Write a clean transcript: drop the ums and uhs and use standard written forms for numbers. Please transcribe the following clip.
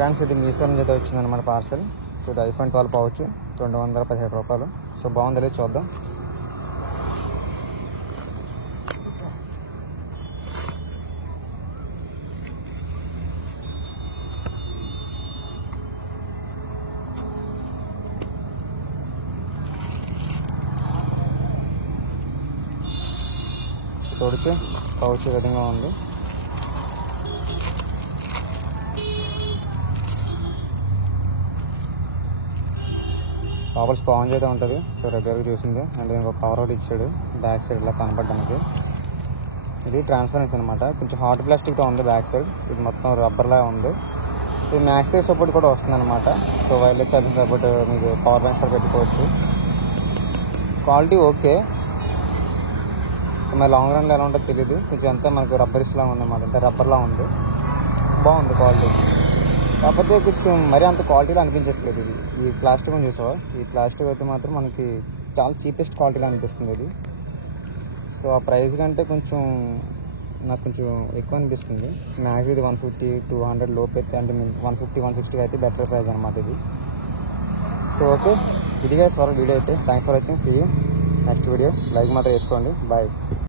Friends ఇది మీషో నుంచి అయితే వచ్చిందనమాట పార్సల్. సో ఇది iPhone 12 పౌచ్ 217 రూపాయలు. సో బాగుంది, లేదు చూద్దాం. తోడితే పౌచ్ ఈ విధంగా ఉంది. లోపల స్పాంజ్ అయితే ఉంటుంది. సో రెగ్యులర్గా చూసింది. అండ్ దీనికి ఒక కవర్ ఒకటి ఇచ్చాడు బ్యాక్ సైడ్ ఇలా కనపడడానికి. ఇది ట్రాన్స్పరెన్సీ అనమాట. కొంచెం హార్డ్ ప్లాస్టిక్తో ఉంది బ్యాక్ సైడ్. ఇది మొత్తం రబ్బర్లా ఉంది. ఇది మ్యాక్సివ్ సపోర్ట్ కూడా వస్తుంది అనమాట. సో వైర్లెస్ ఛార్జింగ్ సపోర్ట్ మీకు పవర్ బ్యాంక్ కూడా పెట్టుకోవచ్చు. Quality okay. సో మరి లాంగ్ రన్లో ఎలా ఉంటుందో తెలియదు. కొంచెం అంతా మనకు రబ్బరిస్లా ఉంది అన్నమాట. అంటే రబ్బర్లా ఉంది, బాగుంది క్వాలిటీ. కాకపోతే కొంచెం మరీ అంత క్వాలిటీలో అనిపించట్లేదు. ఇది ఈ ప్లాస్టిక్ అని చూసావా, ఈ ప్లాస్టిక్ అయితే మాత్రం మనకి చాలా చీపెస్ట్ క్వాలిటీలో అనిపిస్తుంది ఇది. సో ఆ ప్రైస్ కంటే కొంచెం నాకు కొంచెం ఎక్కువ అనిపిస్తుంది. మ్యాక్స్ ఇది 150-200 లోపు అయితే, అంటే 150-160 అయితే బెటర్ ప్రైస్ అనమాట ఇది. సో ఓకే, ఇదిగా ఫర్ వీడియో అయితే. Thanks for watching. See you next video. Like మాత్రం వేసుకోండి. బాయ్.